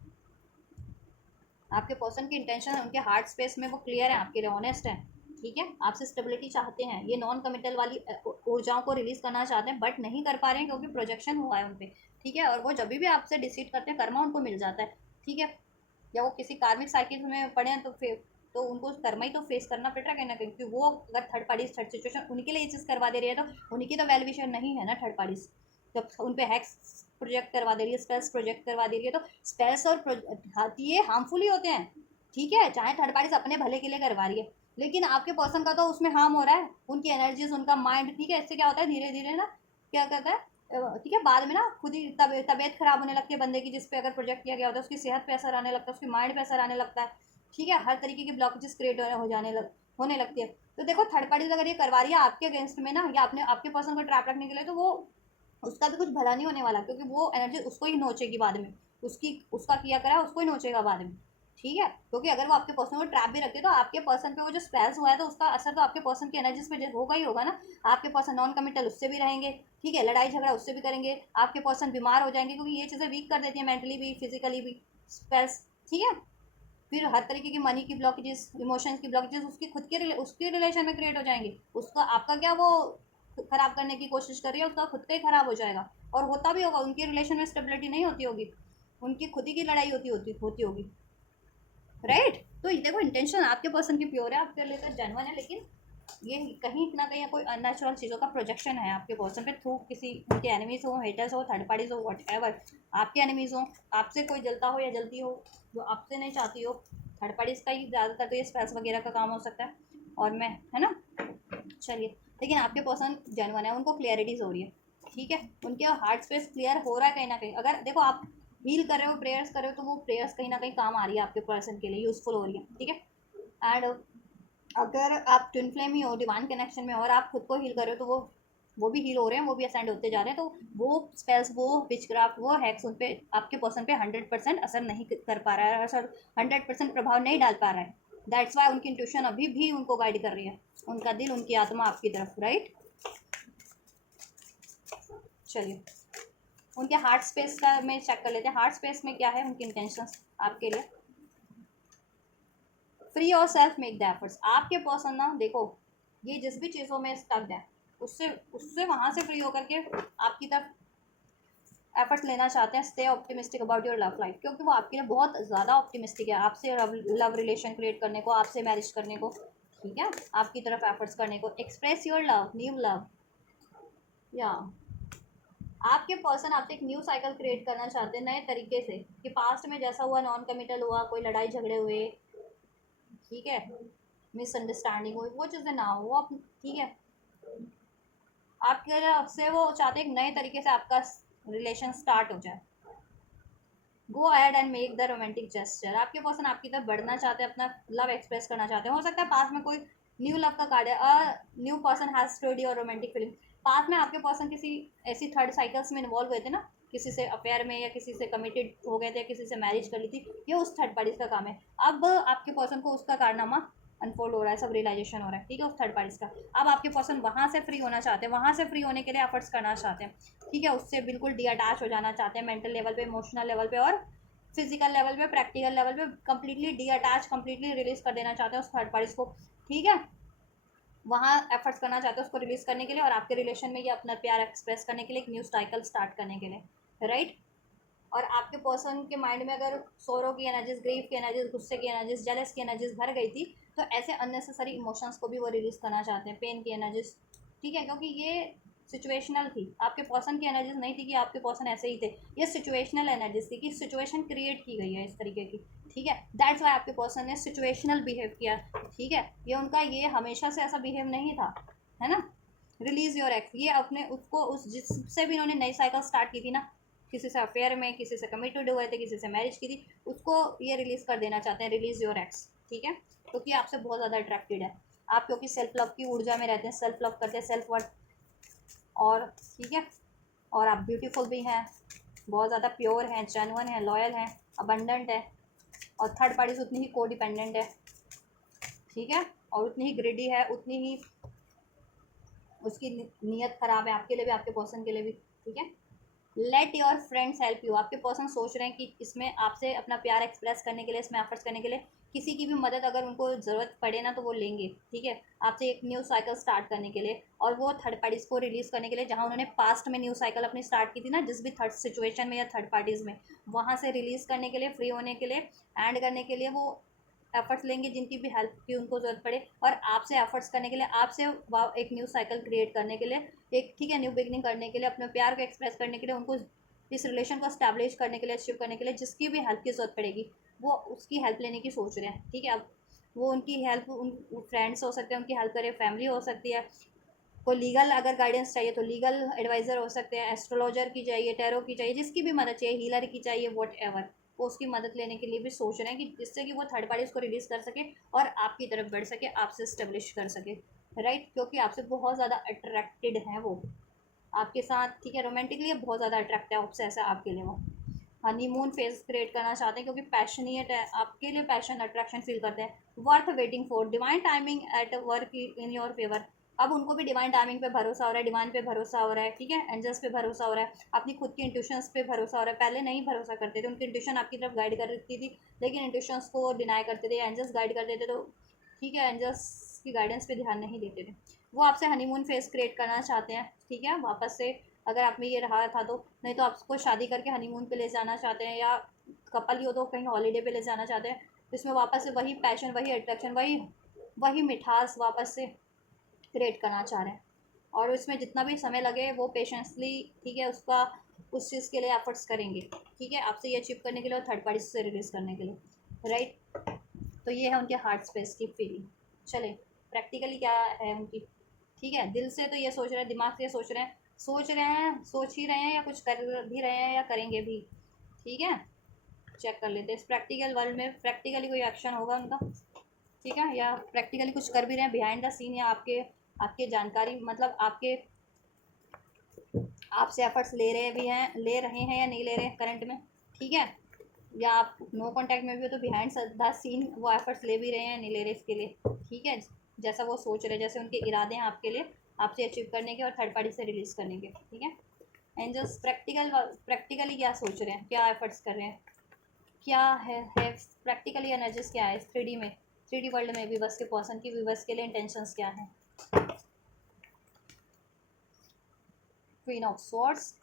आपके पर्सन की इंटेंशन है, उनके हार्ट स्पेस में वो क्लियर है, आपके लिए ऑनेस्ट है। ठीक है, आपसे स्टेबिलिटी चाहते हैं, ये नॉन कमिटल वाली ऊर्जाओं को रिलीज करना चाहते हैं, बट नहीं कर पा रहे हैं क्योंकि प्रोजेक्शन हुआ है उन पर। ठीक है, और वो जब भी आपसे डिसीड करते हैं कर्मा उनको मिल जाता है। ठीक है, या वो किसी कार्मिक साइकिल में पड़े हैं तो फिर तो उनको कर्मा ही तो फेस करना पड़ रहा है कहीं ना कहीं, क्योंकि वो अगर थर्ड पार्टी थर्ड सिचुएशन उनके लिए ये चीज़ करवा दे रही है तो उन्हीं की तो वैल्यूएशन नहीं है ना थर्ड पार्टीज, जब उन पे हैक्स प्रोजेक्ट करवा दे रही है, स्पेल्स प्रोजेक्ट करवा दे रही है, तो स्पेल्स और ये हार्मफुल ही होते हैं। ठीक है, चाहे थर्ड पार्टीज अपने भले के लिए करवा रही है, लेकिन आपके पर्सन का तो उसमें हार्म हो रहा है, उनकी एनर्जीज, उनका माइंड। ठीक है, इससे क्या होता है, धीरे धीरे ना क्या कहता है, ठीक है, बाद में ना खुद ही तबीयत खराब होने लगती है बंदे की, जिस पे अगर प्रोजेक्ट किया गया होता है उसकी सेहत पे असर आने लगता है, उसके माइंड पे असर आने लगता है। ठीक है, हर तरीके की ब्लॉकेजेस क्रिएट होने लगती है। तो देखो थर्ड पार्टी अगर ये करवा रही है आपके अगेंस्ट में ना, या अपने आपके पर्सन को ट्रैप रखने के लिए, तो वो उसका भी कुछ भला नहीं होने वाला, क्योंकि वो एनर्जी उसको ही नोचेगी बाद में, उसकी उसका किया करा उसको ही नोचेगा बाद में। ठीक है, क्योंकि अगर वो आपके पर्सन को ट्रैप भी रखते तो आपके पर्सन पे वो जो स्पेल्स हुआ है तो उसका असर तो आपके पर्सन की एनर्जीज पे होगा ही होगा ना। आपके पर्सन नॉन कमिटल उससे भी रहेंगे, ठीक है, लड़ाई झगड़ा उससे भी करेंगे, आपके पर्सन बीमार हो जाएंगे, क्योंकि ये चीज़ें वीक कर देती है मेंटली भी, फिजिकली भी, स्पेल्स। ठीक है, फिर हर तरीके की मनी की ब्लॉकेजेस, इमोशंस की ब्लॉकेजेस उसकी खुद के उसके रिलेशन में क्रिएट हो जाएंगे। उसका आपका क्या वो खराब करने की कोशिश कर रही है, उसका खुद का ही खराब हो जाएगा, और होता भी होगा, उनके रिलेशन में स्टेबिलिटी नहीं होती होगी, उनकी खुद ही की लड़ाई होती होगी, राइट। तो ये देखो इंटेंशन आपके पर्सन की प्योर है, आपके लिए तो जेन्युइन है, लेकिन ये कहीं ना कहीं कोई अननेचुरल चीज़ों का प्रोजेक्शन है आपके पर्सन पे, थ्रू किसी उनके एनिमीज हो, हेटर्स हो, थर्ड पार्टीज हो, वट एवर, आपके एनिमीज हो, आपसे कोई जलता हो या जलती हो जो आपसे नहीं चाहती हो, थर्ड पार्टीज का ही ज़्यादातर तो ये स्पेस वगैरह का काम हो सकता है, और मैं, है ना। चलिए, लेकिन आपके पर्सन जेन्युइन है, उनको क्लियरिटीज हो रही है। ठीक है, उनके हार्ट स्पेस क्लियर हो रहा है कहीं ना कहीं, अगर देखो आप हील कर रहे हो, प्रेयर्स कर रहे हो, तो वो प्रेयर्स कहीं ना कहीं काम आ रही है आपके पर्सन के लिए, यूजफुल हो रही है। ठीक है, एंड अगर आप ट्विन फ्लेम ही हो, डिवाइन कनेक्शन में हो, और आप खुद को हील कर रहे हो, तो वो भी हील हो रहे हैं, वो भी असेंड होते जा रहे हैं, तो वो स्पेल्स, वो विचक्राफ्ट, वो हैक्स उन पे आपके पर्सन पे 100% असर नहीं कर पा रहा है, असर 100% प्रभाव नहीं डाल पा रहा है। दैट्स वाई उनकी इंट्यूशन अभी भी उनको गाइड कर रही है, उनका दिल, उनकी आत्मा आपकी तरफ, राइट। चलिए, उनके हार्ट स्पेस का मैं चेक कर लेते हैं, हार्ट स्पेस में क्या है उनकी इंटेंशंस आपके लिए। Free your self, make the efforts. आपके पर्सन ना देखो ये जिस भी चीज़ों में स्टक है उससे उससे वहाँ से फ्री होकर के आपकी तरफ एफर्ट्स लेना चाहते हैं। Stay optimistic about your love life, क्योंकि वो आपके लिए बहुत ज़्यादा ऑप्टिमिस्टिक है आपसे लव रिलेशन क्रिएट करने को, आपसे मैरिज करने को, ठीक है, आपकी तरफ एफर्ट्स करने को। Express your love, new love, या आपके पर्सन आपसे एक न्यू साइकिल क्रिएट करना चाहते हैं नए तरीके से, कि पास्ट में जैसा हुआ, नॉन कमिटल हुआ, कोई लड़ाई झगड़े हुए, ठीक है, मिसअंडरस्टैंडिंग हुई, वो चीज़ें ना हो, वो ठीक है, आपके से वो चाहते हैं एक नए तरीके से आपका रिलेशन स्टार्ट हो जाए। Go ahead and make the romantic gesture. आपके पर्सन आपकी तरफ बढ़ना चाहते हैं, अपना लव एक्सप्रेस करना चाहते हैं। हो सकता है पास में कोई न्यू लव का कार्ड है, न्यू पर्सन हैज स्टडी और रोमांटिक फीलिंग। पास में आपके पर्सन किसी ऐसी थर्ड साइकिल्स में इन्वॉल्व हुए थे ना, किसी से अफेयर में, या किसी से कमिटेड हो गए थे, किसी से मैरिज कर ली थी, ये उस थर्ड पार्टी का काम है। अब आपके पर्सन को उसका कारनामा अनफोल्ड हो रहा है, सब रियलाइजेशन हो रहा है, ठीक है, उस थर्ड पार्टी का। अब आपके पर्सन वहाँ से फ्री होना चाहते हैं, वहाँ से फ्री होने के लिए एफर्ट्स करना चाहते हैं, ठीक है, उससे बिल्कुल डी अटैच हो जाना चाहते हैं, मेंटल लेवल पे, इमोशनल लेवल पे और फिजिकल लेवल पे, प्रैक्टिकल लेवल पे completely D attach, completely release कर देना चाहते हैं उस थर्ड पार्टी को, ठीक है, वहाँ एफर्ट्स करना चाहते हैं उसको रिलीज करने के लिए, और आपके रिलेशन में ये अपना प्यार एक्सप्रेस करने के लिए, एक न्यू साइकिल स्टार्ट करने के लिए, राइट। और आपके पर्सन के माइंड में अगर सोरो की एनर्जीज, ग्रीफ की एनर्जीज, गुस्से की एनर्जीज, जेलस की एनर्जीज भर गई थी, तो ऐसे अननेसेसरी इमोशंस को भी वो रिलीज करना चाहते हैं, पेन की एनर्जीज, ठीक है, क्योंकि ये सिचुएशनल थी, आपके पर्सन की एनर्जीज नहीं थी कि आपके पर्सन ऐसे ही थे, ये सिचुएशनल एनर्जीज थी कि सिचुएशन क्रिएट की गई है इस तरीके की, ठीक है, दैट्स वाई आपके पर्सन ने सिचुएशनल बिहेव किया, ठीक है, ये उनका ये हमेशा से ऐसा बिहेव नहीं था, है ना। रिलीज योर एक्स, ये अपने उसको उस जिससे भी इन्होंने नई साइकिल स्टार्ट की थी ना, किसी से अफेयर में, किसी से कमिटेड हुए थे, किसी से मैरिज की थी, उसको ये रिलीज कर देना चाहते हैं, रिलीज योर एक्स, ठीक है, क्योंकि आपसे बहुत ज़्यादा अट्रैक्टेड है आप, क्योंकि सेल्फ लव की ऊर्जा में रहते हैं, सेल्फ लव करते हैं, सेल्फ वर्थ, और ठीक है, और आप ब्यूटीफुल भी हैं, बहुत ज़्यादा प्योर हैं, जेन्युइन हैं, लॉयल हैं, अबंडेंट है, और थर्ड पार्टीज उतनी ही को डिपेंडेंट है, ठीक है, और उतनी ही ग्रेडी है, उतनी ही उसकी नीयत ख़राब है, आपके लिए भी, आपके पर्सन के लिए भी, ठीक है। Let your friends help you, आपके पर्सन सोच रहे हैं कि इसमें आपसे अपना प्यार एक्सप्रेस करने के लिए, इसमें एफर्ट्स करने के लिए, किसी की भी मदद अगर उनको ज़रूरत पड़े ना तो वो लेंगे, ठीक है, आपसे एक न्यू साइकिल स्टार्ट करने के लिए, और वो थर्ड पार्टीज़ को रिलीज़ करने के लिए, जहाँ उन्होंने पास्ट में न्यू साइकिल अपनी स्टार्ट की थी ना, जिस भी थर्ड सिचुएशन में या थर्ड पार्टीज़ में, वहाँ से रिलीज़ करने के लिए, फ्री होने के लिए, एंड करने के लिए वो एफर्ट्स लेंगे, जिनकी भी हेल्प की उनको ज़रूरत पड़े, और आपसे एफर्ट्स करने के लिए, आपसे एक न्यू साइकिल क्रिएट करने के लिए, एक ठीक है न्यू बिगनिंग करने के लिए, अपने प्यार को एक्सप्रेस करने के लिए, उनको इस रिलेशन को स्टैब्लिश करने के लिए, अचीव करने के लिए, जिसकी भी हेल्प की ज़रूरत पड़ेगी वो उसकी हेल्प लेने की सोच रहे हैं, ठीक है। अब वो उनकी हेल्प, उन फ्रेंड्स हो सकते हैं उनकी हेल्प करे, फैमिली हो सकती है, कोई लीगल अगर गाइडेंस चाहिए तो लीगल एडवाइज़र हो सकते हैं, एस्ट्रोलॉजर की चाहिए, टैरो की चाहिए, जिसकी भी मदद चाहिए, हीलर की चाहिए, वॉट एवर, वो उसकी मदद लेने के लिए भी सोच रहे हैं, कि जिससे कि वो थर्ड पार्टी उसको रिलीज़ कर सके और आपकी तरफ बढ़ सके, आपसे स्टेब्लिश कर सके, राइट, क्योंकि आपसे बहुत ज़्यादा अट्रैक्टेड हैं वो आपके साथ, ठीक है, रोमांटिकली बहुत ज़्यादा अट्रैक्टिव ऑब्सेस है आपके लिए वो। हनीमून फेज क्रिएट करना चाहते हैं, क्योंकि पैशनेट है आपके लिए, पैशन अट्रैक्शन फील करते हैं। Worth waiting for, divine timing at work in your favour, अब उनको भी डिवाइन टाइमिंग पे भरोसा हो रहा है, डिवाइन पे भरोसा हो रहा है, ठीक है, एंजल्स पे भरोसा हो रहा है, अपनी खुद की इंट्यूशंस पे भरोसा हो रहा है। पहले नहीं भरोसा करते थे, उनकी इंट्यूशन आपकी तरफ गाइड करती थी, लेकिन इंट्यूशंस को डिनाई करते थे, एंजल्स गाइड करते थे, तो ठीक है, एंजल्स की गाइडेंस पे ध्यान नहीं देते थे। वो आपसे हनीमून फेज क्रिएट करना चाहते हैं, ठीक है, वापस से, अगर आप में ये रहा था तो, नहीं तो आपको शादी करके हनीमून पे ले जाना चाहते हैं, या कपल ही हो तो कहीं हॉलीडे पे ले जाना चाहते हैं, इसमें वापस से वही पैशन, वही अट्रैक्शन, वही वही मिठास वापस से क्रिएट करना चाह रहे हैं, और उसमें जितना भी समय लगे वो पेशेंसली, ठीक है, उसका उस चीज़ के लिए एफर्ट्स करेंगे, ठीक है, आपसे ये अचीव करने के लिए और थर्ड पार्टी से रिलीज़ करने के लिए, राइट। तो ये है उनके हार्ट स्पेस की फीलिंग। चले प्रैक्टिकली क्या है उनकी, ठीक है, दिल से तो ये सोच रहे हैं, दिमाग से ये सोच रहे हैं, सोच ही रहे हैं, या कुछ कर भी रहे हैं, या करेंगे भी, ठीक है। चेक कर लेते हैं इस प्रैक्टिकल वर्ल्ड में प्रैक्टिकली कोई एक्शन होगा उनका, ठीक है, या प्रैक्टिकली कुछ कर भी रहे हैं बिहाइंड द सीन, या आपके आपके जानकारी, मतलब आपके आपसे एफर्ट्स ले रहे हैं या नहीं ले रहे हैं करंट में, ठीक है, या आप नो कांटेक्ट में भी हो तो बिहाइंड द सीन वो एफर्ट्स ले भी रहे हैं, नहीं ले रहे इसके लिए, ठीक है, जैसा वो सोच रहे हैं, जैसे उनके इरादे हैं आपके लिए, आपसे अचीव करने के और थर्ड पार्टी से रिलीज़ करने के, ठीक है। एंजल्स प्रैक्टिकली क्या सोच रहे हैं, क्या एफर्ट्स कर रहे हैं, क्या है प्रैक्टिकली एनर्जीज क्या है इस 3D में। 3D वर्ल्ड में व्यूवर्स के पर्सन की व्यूवर्स के लिए इंटेंशंस क्या हैं? Queen of swords,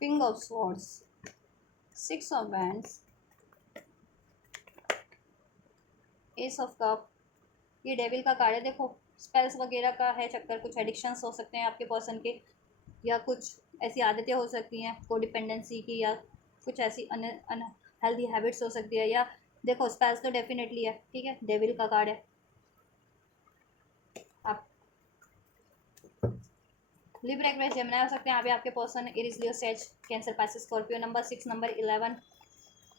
king of swords, 6 of wands, S of cup. ये डेविल का कार्ड है। देखो स्पेल्स वगैरह का है चक्कर, कुछ एडिक्शंस हो सकते हैं आपके पर्सन के, या कुछ ऐसी आदतें हो सकती हैं कोडिपेंडेंसी की, या कुछ ऐसी अनहेल्दी हैबिट्स हो सकती है, या देखो स्पेल्स तो डेफिनेटली है, ठीक है, डेविल का कार्ड है। आप लिब्रा एक्वेरियस जेमिनी हो सकते हैं। अभी आपके person Aries Leo says cancer Pisces Scorpio. Number 6 number 11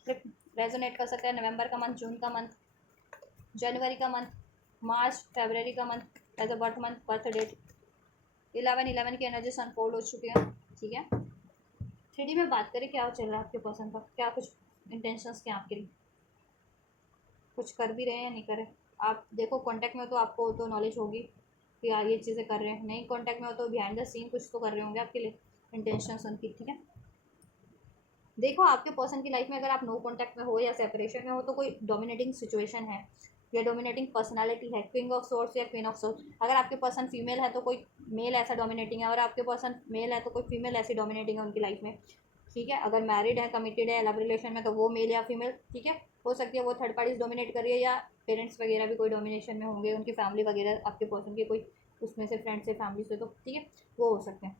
resonate कर सकते हैं। नवंबर का मंथ, जून का मंथ, जनवरी का मंथ, मार्च फरवरी का month as a birth month, birth date 11 की एनर्जी अनफोल्ड हो चुकी है, ठीक है। 3D में बात करें क्या चल रहा है आपके पर्सन का, क्या कुछ इंटेंशंस क्या आपके लिए, कुछ कर भी रहे हैं या नहीं कर रहे। आप देखो कांटेक्ट में हो तो आपको तो नॉलेज होगी कि यार ये चीज़ें कर रहे हैं, नहीं कांटेक्ट में हो तो बिहाइंड द सीन कुछ तो कर रहे होंगे आपके लिए इंटेंशंस उनकी, ठीक है। देखो आपके पर्सन की लाइफ में अगर आप नो कांटेक्ट में हो या सेपरेशन में हो तो कोई डोमिनेटिंग सिचुएशन है या डोमिनेटिंग पर्सनालिटी है, किंग ऑफ सोर्स या क्वीन ऑफ सोर्स। अगर आपके पर्सन फीमेल है तो कोई मेल ऐसा डोमिनेटिंग है, और आपके पर्सन मेल है तो कोई फीमेल ऐसी डोमिनेटिंग है उनकी लाइफ में, ठीक है। अगर मैरिड है, कमिटेड है, लव रिलेशन में, तो वो मेल या फीमेल, ठीक है। हो सकती है वो थर्ड पार्टीज डोमिनेट कर रही है, या पेरेंट्स वगैरह भी कोई डोमिनेशन में होंगे, उनकी फैमिली वगैरह आपके पर्सन के कोई उसमें से फ्रेंड से, फैमिली से, तो ठीक है वो हो सकते हैं।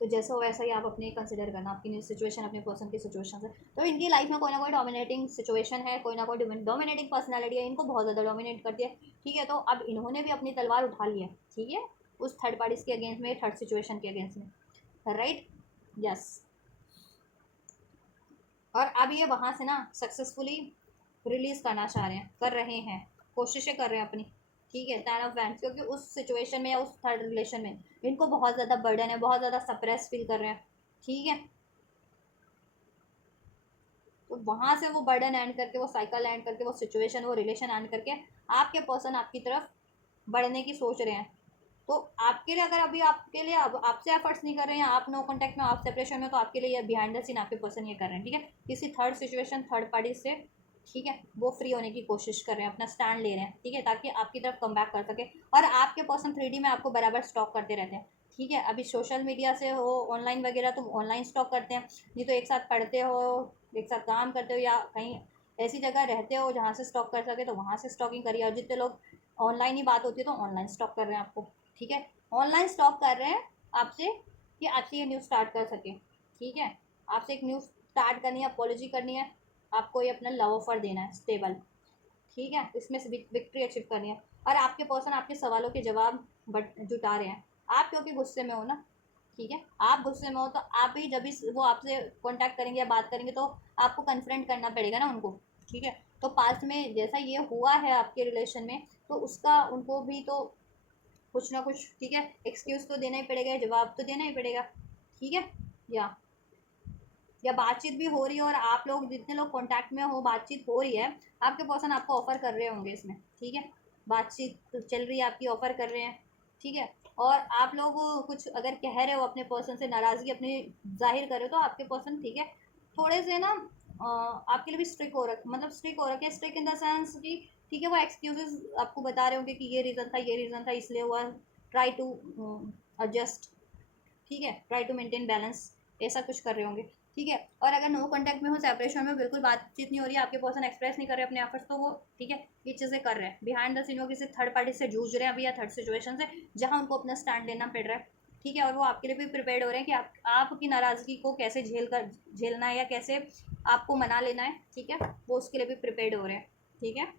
तो जैसा हो वैसा ही आप अपने कंसिडर करना आपकी सिचुएशन, अपने पर्सन की सिचुएशन से। तो इनकी लाइफ में कोई ना कोई डोमिनेटिंग सिचुएशन है, कोई ना कोई डोमिनेटिंग पर्सनैलिटी है, इनको बहुत ज़्यादा डोमिनेट करती है, ठीक है। तो अब इन्होंने भी अपनी तलवार उठा ली है, ठीक है, उस थर्ड पार्टीज के अगेंस्ट में, थर्ड सिचुएशन के अगेंस्ट में, राइट, यस। और अब ये वहाँ से ना सक्सेसफुली रिलीज करना चाह रहे हैं, कर रहे हैं, कोशिशें कर रहे हैं अपनी, ठीक है, टेन ऑफ वैंड्स, क्योंकि उस सिचुएशन में या उस थर्ड रिलेशन में इनको बहुत ज़्यादा बर्डन है, बहुत ज़्यादा सप्रेस फील कर रहे हैं, ठीक है। तो वहाँ से वो बर्डन एंड करके, वो साइकिल एंड करके, वो सिचुएशन, वो रिलेशन एंड करके आपके पर्सन आपकी तरफ बढ़ने की सोच रहे हैं। तो आपके लिए अगर अभी आपके लिए अब आपसे एफर्ट्स नहीं कर रहे हैं, आप नो कांटेक्ट में, आप सेपरेशन में, तो आपके लिए ये बिहाइंड द सीन आपके पर्सन ये कर रहे हैं, ठीक है, किसी थर्ड सिचुएशन, थर्ड पार्टी से, ठीक है, वो फ्री होने की कोशिश कर रहे हैं, अपना स्टैंड ले रहे हैं, ठीक है, ताकि आपकी तरफ कम बैक कर सके। और आपके पर्सन 3D में आपको बराबर स्टॉक करते रहते हैं, ठीक है। अभी सोशल मीडिया से हो, ऑनलाइन वगैरह, तो ऑनलाइन स्टॉक करते हैं, नहीं तो एक साथ पढ़ते हो, एक साथ काम करते हो, या कहीं ऐसी जगह रहते हो जहाँ से स्टॉक कर सके तो वहाँ से स्टॉकिंग करिए। और जितने लोग ऑनलाइन ही बात होती है तो ऑनलाइन स्टॉक कर रहे हैं आपको, ठीक है, ऑनलाइन स्टॉक कर रहे हैं आपसे कि आपसे ये न्यूज़ स्टार्ट कर सके, ठीक है। आपसे एक न्यूज़ स्टार्ट करनी है, अपॉलॉजी करनी है, आपको ये अपना लव ऑफर देना है स्टेबल, ठीक है, इसमें से विक्ट्री अचीव करनी है। और आपके पर्सन आपके सवालों के जवाब बट जुटा रहे हैं। आप क्योंकि गुस्से में हो ना, ठीक है, आप गुस्से में हो, तो आप ही जब भी वो आपसे कांटेक्ट करेंगे या बात करेंगे तो आपको कन्फ्रंट करना पड़ेगा ना उनको, ठीक है। तो पास्ट में जैसा ये हुआ है आपके रिलेशन में, तो उसका उनको भी तो कुछ ना कुछ, ठीक है, एक्सक्यूज तो देना ही पड़ेगा, जवाब तो देना ही पड़ेगा, ठीक है। या बातचीत भी हो रही है और आप लोग जितने लोग कांटेक्ट में हो, बातचीत हो रही है, आपके पर्सन आपको ऑफर कर रहे होंगे इसमें, ठीक है, बातचीत तो चल रही है आपकी, ऑफर कर रहे हैं, ठीक है। और आप लोग कुछ अगर कह रहे हो अपने पर्सन से, नाराज़गी अपनी जाहिर कर रहे हो, तो आपके पर्सन, ठीक है, थोड़े से ना आपके लिए भी स्ट्रिक हो रखे, मतलब स्ट्रिक हो रखे, स्ट्रिक इन द सेंस कि ठीक है, वो एक्सक्यूजेस आपको बता रहे होंगे कि ये रीज़न था, ये रीज़न था, इसलिए हुआ, ट्राई टू एडजस्ट, ठीक है, ट्राई टू मेंटेन बैलेंस, ऐसा कुछ कर रहे होंगे, ठीक है। और अगर नो कांटेक्ट में हो, सेपरेशन में, बिल्कुल बातचीत नहीं हो रही है, आपके पर्सन एक्सप्रेस नहीं कर रहे अपने एफर्ट्स, तो वो, ठीक है, ये चीज़ें कर रहे हैं बिहाइंड द सीन, वो किसी थर्ड पार्टी से जूझ रहे हैं अभी, या थर्ड सिचुएशन से, जहाँ उनको अपना स्टैंड लेना पड़ रहा है, ठीक है। और वो आपके लिए भी प्रिपेयर्ड हो रहे हैं कि आपकी नाराज़गी को कैसे झेलना है, या कैसे आपको मना लेना है, ठीक है, वो उसके लिए भी प्रिपेयर्ड हो रहे हैं, ठीक है,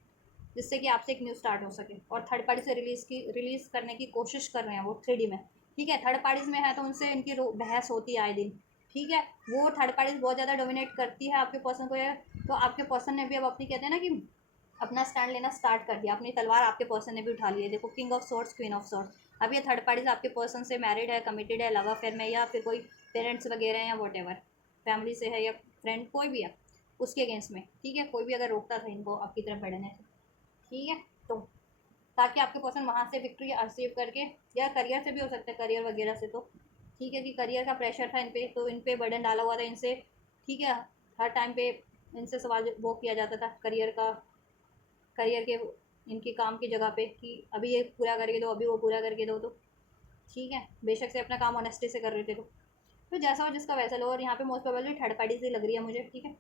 जिससे कि आपसे एक न्यूज़ स्टार्ट हो सके। और थर्ड पार्टी से रिलीज़ करने की कोशिश कर रहे हैं वो 3D में, ठीक है। थर्ड पार्टीज में है तो उनसे इनकी बहस होती है आए दिन, ठीक है। वो थर्ड पार्टीज बहुत ज़्यादा डोमिनेट करती है आपके पर्सन को, या तो आपके पर्सन ने भी अब अपनी, कहते हैं ना कि अपना स्टैंड लेना स्टार्ट कर दिया, अपनी तलवार आपके पर्सन ने भी उठा ली है। देखो king of swords, queen of swords. अब ये थर्ड पार्टीज आपके पर्सन से मैरिड है, कमिटेड है, लव अफेयर में, या फिर कोई पेरेंट्स वगैरह हैं, या वॉट एवर फैमिली से है, या फ्रेंड कोई भी है उसके अगेंस्ट में, ठीक है, कोई भी अगर रोकता था इनको आपकी तरफ बढ़ने से, ठीक है। तो ताकि आपके पर्सन वहाँ से विक्ट्री अचीव करके, या करियर से भी हो सकता है, करियर वगैरह से, तो ठीक है कि करियर का प्रेशर था इन पे, तो इन पे बर्डन डाला हुआ था इनसे, ठीक है। हर टाइम पे इनसे सवाल वो किया जाता था करियर का, करियर के इनके काम की जगह पे कि अभी ये पूरा करके दो, अभी वो पूरा करके दो, तो ठीक है बेशक से अपना काम ऑनेस्टी से कर रहे थे। तो जैसा हो जिसका वैसा लो। और यहाँ पे मोस्ट प्रोबेबली थर्ड पार्टी से लग रही है मुझे, ठीक है,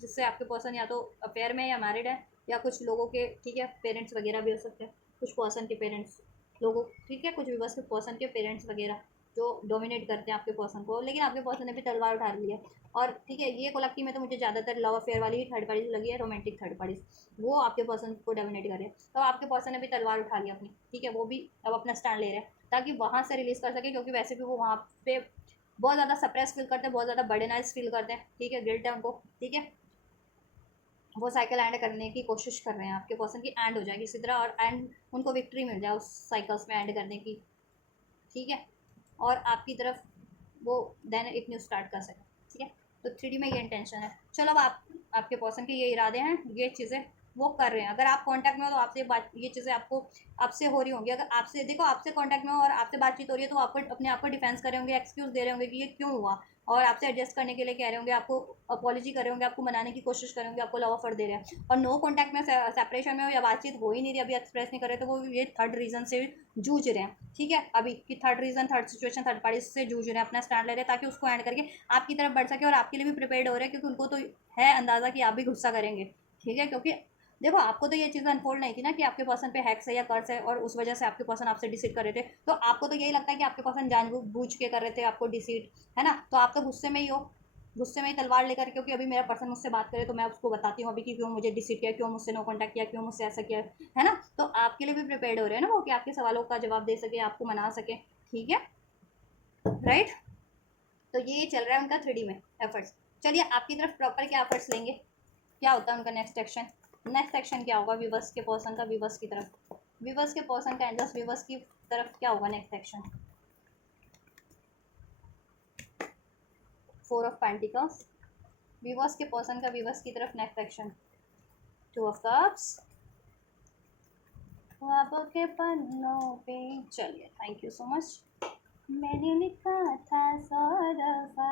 जिससे आपके पर्सन या तो अफेयर में या मैरिड है, या कुछ लोगों के, ठीक है, पेरेंट्स वगैरह भी हो सकते हैं, कुछ पर्सन के पेरेंट्स लोगों, ठीक है, कुछ व्यूवर्स के पर्सन के पेरेंट्स वगैरह जो डोमिनेट करते हैं आपके पर्सन को। लेकिन आपके पर्सन ने भी तलवार उठा ली है। और ठीक है, ये कोलक्टिव में तो मुझे ज़्यादातर लव अफेयर वाली ही थर्ड पार्टी लगी है, रोमांटिक थर्ड पार्टी, वो आपके पर्सन को डोमिनेट करे। तो आपके पर्सन ने भी तलवार उठा लिया अपनी, ठीक है, वो भी अब अपना स्टैंड ले रहे हैं ताकि वहाँ से रिलीज़ कर सके, क्योंकि वैसे भी वो वहाँ पे बहुत ज़्यादा सप्रेस फील करते हैं, बहुत ज़्यादा बर्डनाइज फील करते हैं, ठीक है, गिल्ट है उनको, ठीक है। वो साइकिल एंड करने की कोशिश कर रहे हैं, आपके पर्सन की एंड हो जाएगी इसी तरह, और एंड उनको विक्ट्री मिल जाए उस साइकिल्स में एंड करने की, ठीक है। और आपकी तरफ वो देन एक न्यू स्टार्ट कर सके, ठीक है। तो 3D में ये इंटेंशन है। चलो अब आप, आपके पर्सन के ये इरादे हैं, ये चीज़ें वो कर रहे हैं। अगर आप कांटेक्ट में हो तो आपसे बात, ये चीज़ें आपको आपसे हो रही होंगी। अगर आपसे, देखो, आपसे कांटेक्ट में हो और आपसे बातचीत हो रही है, तो आपको अपने आप को डिफेंस कर रहे होंगे, एक्सक्यूज़ दे रहे होंगे कि ये क्यों हुआ, और आपसे एडजस्ट करने के लिए कह रहे होंगे, आपको अपॉलॉजी कर रहे होंगे, आपको मनाने की कोशिश करेंगे, आपको लव ऑफर दे रहे हैं। और नो कॉन्टैक्ट में, सेपरेशन में हो या बातचीत हो ही नहीं रही, अभी एक्सप्रेस नहीं कर रहे, तो वो ये थर्ड रीज़न से जूझ रहे हैं, ठीक है, अभी कि third reason, third situation, third party से जूझ रहे हैं, अपना स्टैंड ले रहे हैं ताकि उसको एंड करके आपकी तरफ बढ़ सके, और आपके लिए भी प्रिपेयर्ड हो रहे हैं, क्योंकि उनको तो है अंदाज़ा कि आप भी गुस्सा करेंगे, ठीक है। क्योंकि देखो, आपको तो ये चीज़ अनफोल्ड नहीं थी ना कि आपके पर्सन पे हैक्स है या कर्ज है, और उस वजह से आपके पर्सन आपसे डिसीट कर रहे थे, तो आपको तो यही लगता है कि आपके पर्सन जानबूझ के कर रहे थे आपको डिसीट, है ना। तो आप तो गुस्से में ही हो, गुस्से में ही तलवार लेकर, क्योंकि अभी मेरा पर्सन मुझसे बात करे तो मैं उसको बताती हूँ अभी कि क्यों मुझे डिसीट किया, क्यों मुझसे नो कॉन्टैक्ट किया, क्यों मुझसे ऐसा किया, है ना। तो आपके लिए भी प्रिपेयर्ड हो रहे हैं ना वो, कि आपके सवालों का जवाब दे सके, आपको मना सके, ठीक है, राइट। तो ये चल रहा है उनका 3D में एफर्ट्स। चलिए आपकी तरफ प्रॉपर क्या एफर्ट्स लेंगे, क्या होता है उनका नेक्स्ट एक्शन। नेक्स्ट एक्शन क्या होगा विवर्स के पर्सन का, विवर्स की तरफ, विवर्स के पर्सन का एंजल्स विवर्स की तरफ क्या होगा next action. 4 of pentacles, weavers के पर्सन का विवर्स की तरफ नेक्स्ट एक्शन। 2 ऑफ कप्स, ख्वाबों के पन्नों पे, चलिए थैंक यू सो मच। मैंने लिखा था 100 दफा।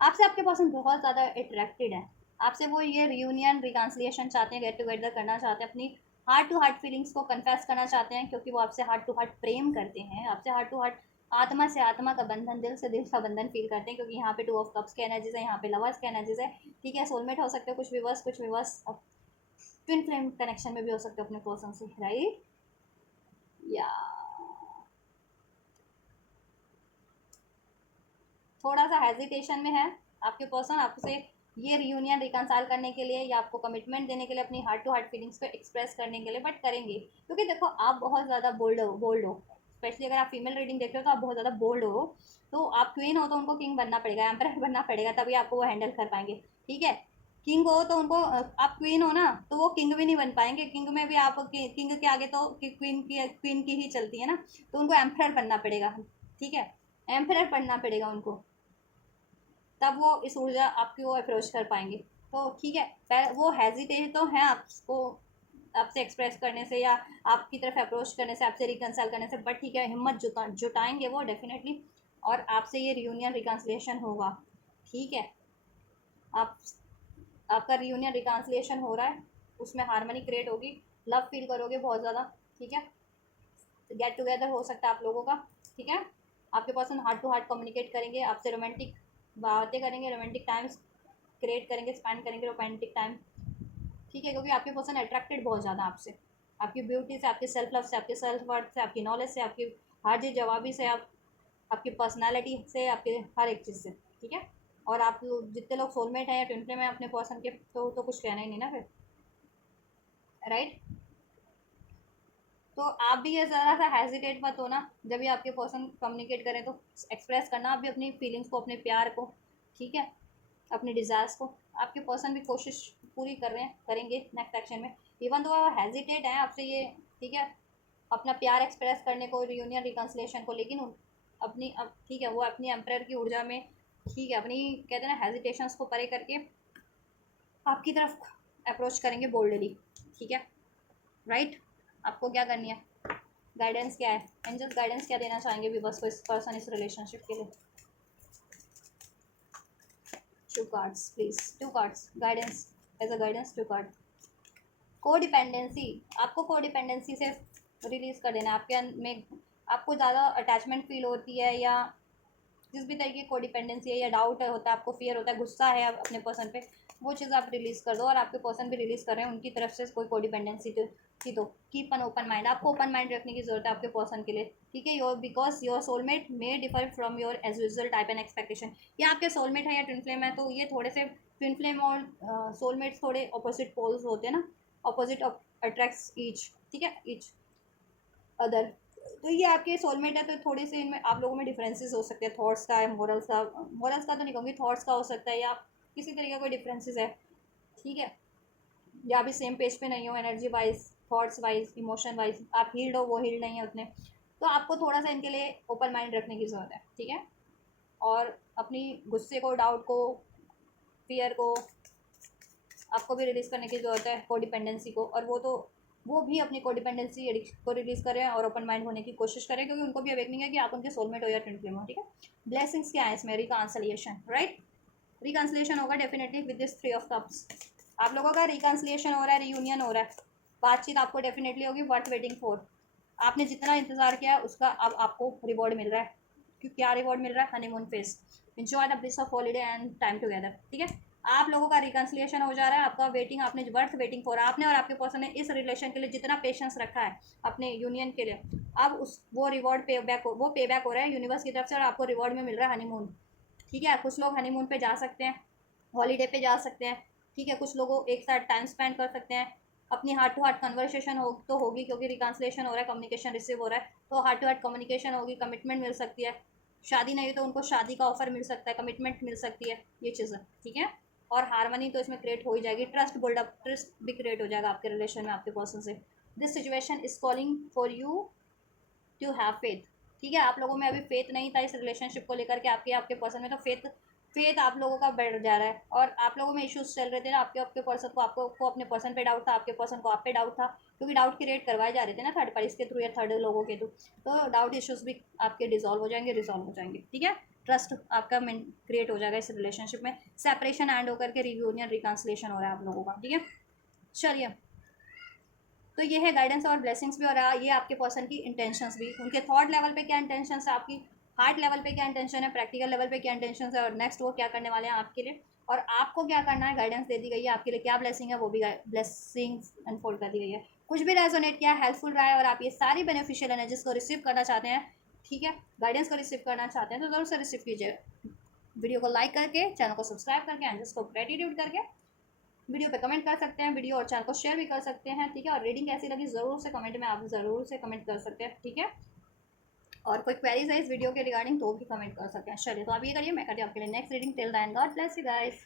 आपसे आपके पर्सन बहुत ज़्यादा अट्रैक्टेड है, आपसे वो ये रियूनियन रिकन्सिलिएशन चाहते हैं, गेट टुगेदर करना चाहते हैं, अपनी हार्ट टू हार्ट फीलिंग्स को कन्फेस करना चाहते हैं, क्योंकि वो आपसे हार्ट टू हार्ट प्रेम करते हैं, आपसे हार्ट टू हार्ट आत्मा से आत्मा का बंधन, दिल से दिल का बंधन फील करते हैं, क्योंकि यहाँ पे 2 ऑफ कप्स के एनर्जीज है, यहाँ पे लवर्स के एनर्जीज है, ठीक है। सोलमेट हो सकते हो कुछ विवर्स ट्विन फ्लेम कनेक्शन में भी हो सकते हो अपने पर्सन से, राइट, या थोड़ा सा हेजिटेशन में है आपके पर्सन आपसे ये रियूनियन रिकनसाइल करने के लिए, या आपको कमिटमेंट देने के लिए, अपनी हार्ट टू हार्ट फीलिंग्स को एक्सप्रेस करने के लिए, बट करेंगे, क्योंकि देखो आप बहुत ज़्यादा बोल्ड हो, स्पेशली अगर आप फीमेल रीडिंग देख रहे हो तो आप बहुत ज़्यादा बोल्ड हो, तो आप क्वीन हो तो उनको किंग बनना पड़ेगा, एम्परर बनना पड़ेगा, तभी आपको वो हैंडल कर पाएंगे, ठीक है। किंग हो तो उनको, आप क्वीन हो ना तो वो किंग भी नहीं बन पाएंगे, किंग में भी आप किंग के आगे तो क्वीन की ही चलती है ना, तो उनको एम्परर बनना पड़ेगा, ठीक है, एम्परर बनना पड़ेगा उनको, तब वो इस ऊर्जा आपकी वो अप्रोच कर पाएंगे। तो ठीक है, वो हेजिटेट तो हैं आपको, आपसे एक्सप्रेस करने से या आपकी तरफ अप्रोच करने से, आपसे रिकनसाइल करने से, बट ठीक है, हिम्मत जुटाएंगे वो डेफिनेटली, और आपसे ये रियूनियन रिकन्सिलिएशन होगा, ठीक है। आप, आपका रियूनियन रिकन्सिलिएशन हो रहा है, उसमें हारमोनी क्रिएट होगी, लव फील करोगे बहुत ज़्यादा, ठीक है, गेट टुगेदर हो सकता है आप लोगों का, ठीक है। आपके person heart to heart communicate करेंगे, आपसे रोमांटिक बातें करेंगे, रोमांटिक टाइम्स क्रिएट करेंगे, स्पेंड करेंगे रोमांटिक टाइम, ठीक है, क्योंकि आपके पर्सन अट्रैक्टेड बहुत ज़्यादा आपसे, आपकी ब्यूटी से, आपके सेल्फ लव से, आपके सेल्फ वर्थ से, आपकी नॉलेज से, आपकी हाजिर जवाबी से, आप आपकी पर्सनैलिटी से, आपके हर एक चीज़ से, ठीक है। और आप जितने लोग सोलमेट हैं या ट्विन फ्लेम हैं अपने पर्सन के, तो कुछ कहना ही नहीं ना फिर, राइट। तो आप भी ये ज़रा सा हेजिटेट मत होना जब भी आपके पर्सन कम्युनिकेट करें, तो एक्सप्रेस करना आप भी अपनी फीलिंग्स को, अपने प्यार को, ठीक है, अपने डिज़ायर्स को। आपके पर्सन भी कोशिश पूरी कर रहे हैं, करेंगे नेक्स्ट एक्शन में, इवन तो वो हेजिटेट हैं आपसे ये, ठीक है, अपना प्यार एक्सप्रेस करने को, रियूनियन रिकन्सिलेशन को, लेकिन अपनी, अब ठीक है, वो अपनी एम्परर की ऊर्जा में, ठीक है, अपनी कहते हैं ना हेजिटेशंस को परे करके आपकी तरफ अप्रोच करेंगे बोल्डली, ठीक है, राइट। आपको क्या करनी है, गाइडेंस क्या है, एंजल्स गाइडेंस क्या देना चाहेंगे वीवर्स को इस पर्सन इस रिलेशनशिप के लिए? 2 cards please, 2 cards guidance, as a guidance 2 card. Codependency, आपको को डिपेंडेंसी से रिलीज कर देना। आपके में आपको ज़्यादा अटैचमेंट फील होती है, या जिस भी तरीके की को डिपेंडेंसी है या डाउट होता है, आपको फियर होता है, गुस्सा है अपने पर्सन पे, वो चीज़ आप रिलीज़ कर दो। और आपके पर्सन भी रिलीज़ कर रहे हैं उनकी तरफ से कोई को डिपेंडेंसी थी तो कीप एन ओपन माइंड। आपको ओपन माइंड रखने की जरूरत है आपके पर्सन के लिए, ठीक है। Your because your soulmate may differ from your age usual type and expectation. ये आपके सोलमेट है या ट्विन फ्लेम है, तो ये थोड़े से ट्विन फ्लेम और सोलमेट्स थोड़े अपोजिट पोल्स होते हैं ना, अपोजिट अट्रैक्ट्स ईच, ठीक है, ईच अदर। तो ये आपके सोलमेट है, तो थोड़ी सी इनमें आप लोगों में डिफरेंसेस हो सकते हैं, थॉट्स का है, मोरल्स का तो नहीं कहूँगी, थॉट्स का हो सकता है, या किसी तरीके का कोई डिफरेंसेस है, ठीक है। या अभी सेम पेज पे नहीं हो energy wise, thoughts wise, emotion wise, आप हील्ड हो वो हील्ड नहीं है उतने, तो आपको थोड़ा सा इनके लिए ओपन माइंड रखने की ज़रूरत है, ठीक है। और अपनी गुस्से को, डाउट को, फियर को आपको भी रिलीज़ करने की ज़रूरत है, कोडिपेंडेंसी को। और वो भी अपनी कोडिपेंडेंसी को रिलीज़ करें और ओपन माइंड होने की कोशिश करें, क्योंकि उनको भी अवेकनिंग है कि आप उनके सोलमेट हो या ट्विन फ्लेम हो, ठीक है। ब्लेसिंग्स क्या है इसमें? रिकॉन्सिलिएशन, राइट, रिकॉन्सिलिएशन होगा definitely with this 3 of cups. आप लोगों का रिकॉन्सिलिएशन हो रहा है, रियूनियन हो रहा है, बातचीत आपको डेफिनेटली होगी, वर्थ वेटिंग फॉर। आपने जितना इंतजार किया है उसका अब आपको रिवॉर्ड मिल रहा है। क्यों, क्या रिवॉर्ड मिल रहा है? Honeymoon phase, enjoy the bliss of holiday and time together, ठीक है। आप लोगों का रिकन्सिलिएशन हो जा रहा है, आपका वेटिंग, आपने वर्थ वेटिंग फॉर, आपने और आपके पर्सन ने इस रिलेशन के लिए जितना पेशेंस रखा है अपने यूनियन के लिए, अब उस वो रिवॉर्ड पे बैक हो रहा है यूनिवर्स की तरफ से, और आपको रिवॉर्ड में मिल रहा है हनीमून, ठीक है। कुछ लोग हनीमून पे जा सकते हैं, हॉलीडे पे जा सकते हैं, ठीक है। कुछ लोगों एक साथ टाइम स्पेंड कर सकते हैं, अपनी हार्ट टू हार्ट कन्वर्सेशन तो होगी, क्योंकि रिकॉन्सिलेशन हो रहा है, कम्युनिकेशन रिसीव हो रहा है, तो हार्ट टू हार्ट कम्युनिकेशन होगी, कमिटमेंट मिल सकती है। शादी नहीं तो उनको शादी का ऑफर मिल सकता है, कमिटमेंट मिल सकती है, ये चीज़ें, ठीक है। और हारमनी तो इसमें क्रिएट हो ही जाएगी, ट्रस्ट बिल्डअप, ट्रस्ट भी क्रिएट हो जाएगा आपके रिलेशन में आपके पर्सन से। This situation is calling for you to have faith, ठीक है। आप लोगों में अभी फेथ नहीं था इस रिलेशनशिप को लेकर के, आपके पर्सन में, तो फेथ आप लोगों का बढ़ जा रहा है। और आप लोगों में इश्यूज चल रहे थे ना, आपके पर्सन को, आपको अपने पर्सन पे डाउट था, आपके पर्सन को आप पे डाउट था, क्योंकि डाउट क्रिएट करवाए जा रहे थे ना थर्ड पार्टीज के थ्रू या थर्ड लोगों के थ्रू, तो डाउट इश्यूज भी आपके डिजॉल्व हो जाएंगे, रिजॉल्व हो जाएंगे, ठीक है। ट्रस्ट आपका क्रिएट हो जाएगा इस रिलेशनशिप में। सेपरेशन एंड होकर के रियूनियन, रिकॉन्सिलिएशन हो रहा है आप लोगों का, ठीक है। चलिए, तो ये है गाइडेंस और ब्लेसिंग्स भी, और ये आपके पर्सन की इंटेंशंस भी, उनके थॉट लेवल पे क्या इंटेंशंस है, आपकी हार्ट लेवल पे क्या इंटेंशन है, प्रैक्टिकल लेवल पे क्या इंटेंशंस है, और नेक्स्ट वो क्या करने वाले हैं आपके लिए, और आपको क्या करना है, गाइडेंस दे दी गई है आपके लिए, क्या ब्लेसिंग है वो भी ब्लेसिंग्स अनफोल्ड कर दी गई है। कुछ भी रेजोनेट किया, हेल्पफुल रहा है, और आप ये सारी बेनिफिशियल एनर्जीज को रिसीव करना चाहते हैं, ठीक है, गाइडेंस को रिसीव करना चाहते हैं, तो ज़रूर से रिसीव कीजिए। वीडियो को लाइक करके, चैनल को सब्सक्राइब करके, एंजल्स को ग्रेटिट्यूड करके, वीडियो पे कमेंट कर सकते हैं, वीडियो और चैनल को शेयर भी कर सकते हैं, ठीक है। और रीडिंग कैसी लगी ज़रूर से कमेंट में आप ज़रूर से कमेंट कर सकते हैं, ठीक है। और कोई क्वेरीज है इस वीडियो के रिगार्डिंग तो भी कमेंट कर सकते हैं। चलिए, तो आप ये करिए, मैं करती हूँ आपके लिए next reading. Till then, God bless you guys.